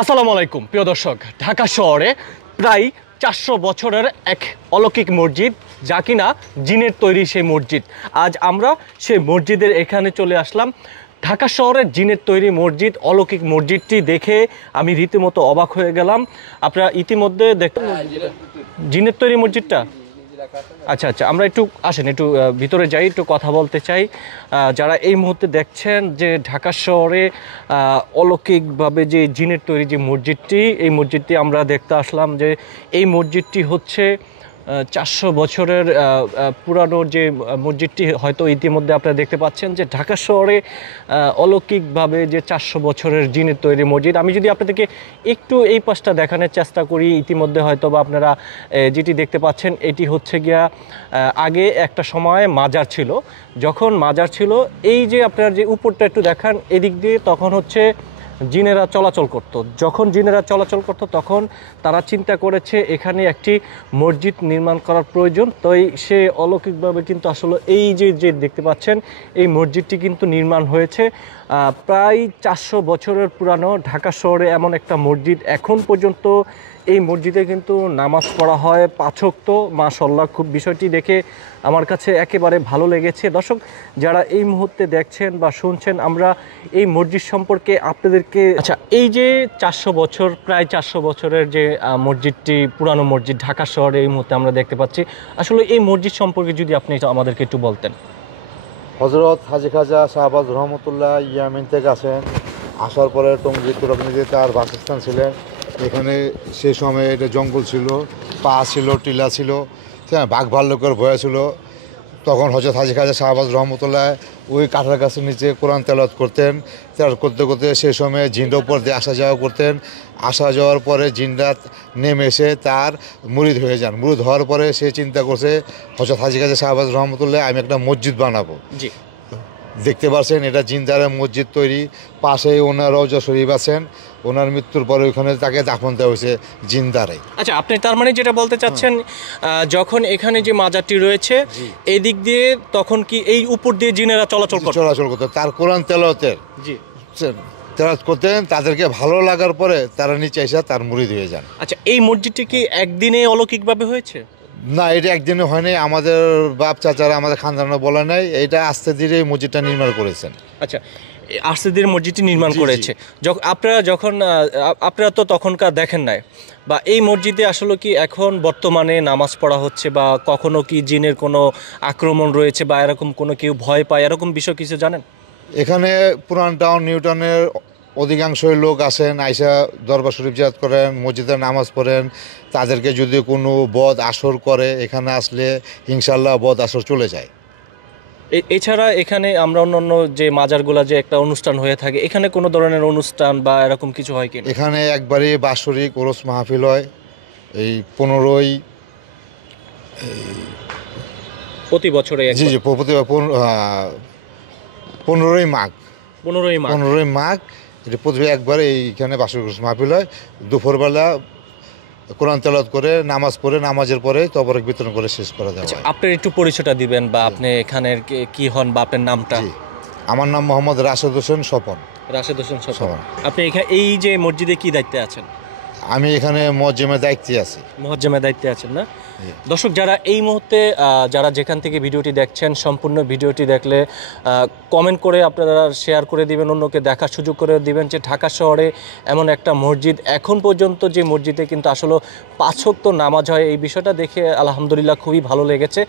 আসসালামু আলাইকুম প্রিয় দর্শক, ঢাকা শহরে প্রায় ৪০০ বছরের এক অলৌকিক মসজিদ, যা কিনা জিনের তৈরি সেই মসজিদ। আজ আমরা সেই মসজিদের এখানে চলে আসলাম। ঢাকা শহরের জিনের তৈরি মসজিদ, অলৌকিক মসজিদটি দেখে আমি রীতিমতো অবাক হয়ে গেলাম। আপনারা ইতিমধ্যে দেখুন জিনের তৈরি মসজিদটা। আচ্ছা আচ্ছা, আমরা একটু আসেন, একটু ভিতরে যাই, একটু কথা বলতে চাই। যারা এই মুহূর্তে দেখছেন যে ঢাকা শহরে অলৌকিকভাবে যে জিনের তৈরি যে মসজিদটি, এই মসজিদটি আমরা দেখতে আসলাম। যে এই মসজিদটি হচ্ছে ৪০০ বছরের পুরানো যে মসজিদটি, হয়তো ইতিমধ্যে আপনারা দেখতে পাচ্ছেন যে ঢাকা শহরে অলৌকিকভাবে যে ৪০০ বছরের জিনের তৈরি মসজিদ। আমি যদি আপনাদেরকে একটু এই পাশটা দেখানোর চেষ্টা করি, ইতিমধ্যে হয়তো বা আপনারা যেটি দেখতে পাচ্ছেন, এটি হচ্ছে গিয়া আগে একটা সময় মাজার ছিল। যখন মাজার ছিল, এই যে আপনারা যে উপরটা একটু দেখান এদিক দিয়ে, তখন হচ্ছে জিনেরা চলাচল করত। যখন জিনেরা চলাচল করত তখন তারা চিন্তা করেছে এখানে একটি মসজিদ নির্মাণ করার প্রয়োজন। তো সে অলৌকিকভাবে কিন্তু আসলে এই যে দেখতে পাচ্ছেন এই মসজিদটি কিন্তু নির্মাণ হয়েছে। প্রায় ৪০০ বছরের পুরানো ঢাকা শহরে এমন একটা মসজিদ, এখন পর্যন্ত এই মসজিদে কিন্তু নামাজ পড়া হয় ৫ ওয়াক্ত। মাশাআল্লাহ, খুব বিষয়টি দেখে আমার কাছে একেবারে ভালো লেগেছে। দর্শক, যারা এই মুহূর্তে দেখছেন বা শুনছেন, আমরা এই মসজিদ সম্পর্কে আপনাদেরকে এই যে ৪০০ বছর, প্রায় ৪০০ বছরের যে মসজিদটি, পুরানো মসজিদ ঢাকা শহরে এই মুহূর্তে আমরা দেখতে পাচ্ছি, আসলে এই মসজিদ সম্পর্কে যদি আপনি আমাদেরকে একটু বলতেন। হজরত হাজি খাজা শাহবাজ রহমতুল্লাহ ইয়ামিন থেকে আসেন। আসার পরে টঙ্গী তুরাগঞ্জে তার বাসস্থান ছিলেন। এখানে সেই সময় এটা জঙ্গল ছিল, পা ছিল, টিলা ছিল, হ্যাঁ, বাঘ ভাল্লুকের ভয় ছিল। তখন হজরত হাজি খাজা শাহবাজ রহমতুল্লাহ ওই কাঁঠাল গাছের নিচে কোরআন তেলাওয়াত করতেন। তেলাওয়াত করতে করতে সেই সময় জিনটা উপর দিয়ে আসা যাওয়া করতেন। আসা যাওয়ার পরে জিনটা নেমে এসে তার মুরিদ হয়ে যান। মুরিদ হওয়ার পরে সে চিন্তা করছে, হজরত হাজি খাজা শাহবাজ রহমতুল্লাহ, আমি একটা মসজিদ বানাবো। জি, দেখতে পাচ্ছেন এটা জিনদারের মসজিদ তৈরি। পাশেই ওনার রওজা শরীফ আছেন। ওনার মৃত্যুর পরে ওইখানে তাকে দাফন দেওয়া হয়েছে জিনদারে। আচ্ছা, আপনি তার মানে যেটা বলতে চাচ্ছেন, যখন এখানে যে মাজারটি রয়েছে এই দিক দিয়ে, তখন কি এই উপর দিয়ে জিনেরা চলাচল করতো। তার কোরআন তেলাওয়াতের জি তেলাওয়াত করতেন। তাদেরকে ভালো লাগার পরে তারা নিচে এসে তার মুরিদ হয়ে যান। আচ্ছা, এই মসজিদটি কি একদিনে অলৌকিকভাবে হয়েছে? না, এটা একদিনে হয়নি। আমাদের বাপ চাচারা, আমাদের খানদানা বলে নাই, এটা আস্তে ধীরে এই মসজিদটা নির্মাণ করেছেন। আচ্ছা, আরসিদের মসজিদটি নির্মাণ করেছে আপনারা তো তখনকার দেখেন নাই, বা এই মসজিদে আসলে কি এখন বর্তমানে নামাজ পড়া হচ্ছে, বা কখনো কি জিনের কোনো আক্রমণ রয়েছে, বা এরকম কোনো কেউ ভয় পায়, এরকম বিষয় কিছু জানেন? এখানে পুরান টাউন নিউটাউনের অধিকাংশই লোক আসেন, আইসা দরবার শরীফ জিয়ারত করেন, মসজিদে নামাজ পড়েন। তাদেরকে যদি কোনো বদ আসর করে, এখানে আসলে ইনশাল্লাহ বদ আসর চলে যায়। এছাড়া এখানে আমরা অন্যান্য যে মাজারগুলা যে একটা অনুষ্ঠান হয়ে থাকে, এখানে কোনো ধরনের অনুষ্ঠান বা এরকম কিছু হয় কি? এখানে একবারে বাৎসরিক ওরস মাহফিল হয়। এই 15ই প্রতি বছরে? জি জি, 15ই মাঘ। 15ই মাঘ এটা প্রতি একবারে এইখানে বাৎসরিক ওরস মাহফিল হয়। দুপুরবেলা কোরআন তেলাওয়াত করে নামাজ পড়ে, নামাজের পরে তবরক বিতরণ করে শেষ করা দেওয়া হয়। আপনার একটু পরিচয়টা দিবেন, বা আপনি এখানের কি হন, বা আপনার নামটা? আমার নাম মোহাম্মদ রাশেদ হোসেন স্বপন। রাশেদ হোসেন স্বপন। আপনি এখানে এই যে মসজিদে কি দায়িত্বে আছেন? আমি এখানে মুয়াজ্জিমের দায়িত্বে আছি। মুয়াজ্জিমের দায়িত্বে আছেন না? দর্শক, যারা এই মুহূর্তে যারা যেখান থেকে ভিডিওটি দেখছেন, সম্পূর্ণ ভিডিওটি দেখলে কমেন্ট করে আপনারা শেয়ার করে দিবেন, অন্যকে দেখার সুযোগ করে দিবেন যে ঢাকা শহরে এমন একটা মসজিদ, এখন পর্যন্ত যে মসজিদে কিন্তু আসলে ৫ ওয়াক্ত নামাজ হয়। এই বিষয়টা দেখে আলহামদুলিল্লাহ খুবই ভালো লেগেছে।